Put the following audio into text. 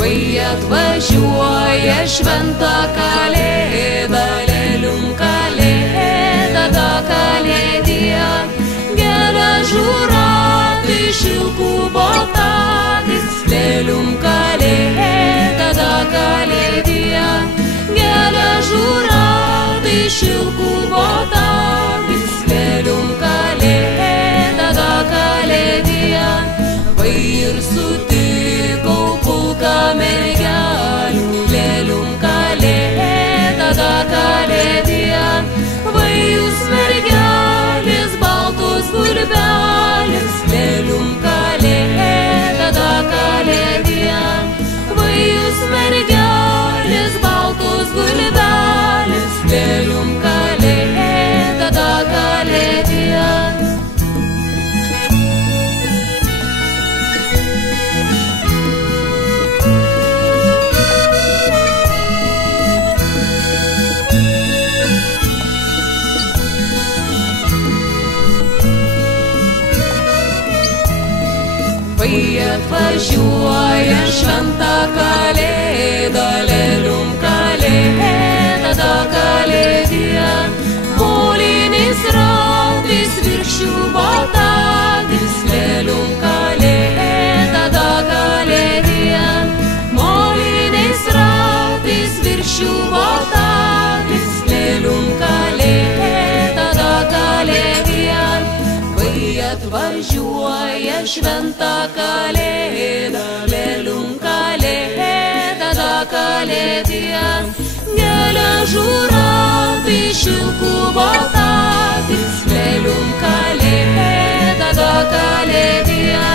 Kai atvažiuoja šventa kalėda, lėlium kalėda, da kalėdija, geležų ratai, šilkų botatais, lėlium kalėda, da kalėdija, geležų ratai, šilkų botatais, lėlium kalėda, da kalėdija. Vai ir sutikau pulką mergelių, lėlium kalėda, da kalėdija. Vai jūs mergelės, baltos gulbelės, lėlium kalėda, da kalėdija. Vai jūs mergelės, baltos gulbelės, lėlium kalėda, da kalėdija. Kai atvažiuoja šventa kalėda, lėlium kalėda, da kalėdija, moliniais ratais, virkščių botatais, lėlium kalėda, da kalėdija, moliniais ratais, virkščių botatais, lėlium kalėda, da kalėdija. Kai atvažiuoja šventa kalėda, lėlium kalėda, da kalėdija, geležų ratai, šilkų botatais, lėlium kalėda, da kalėdija.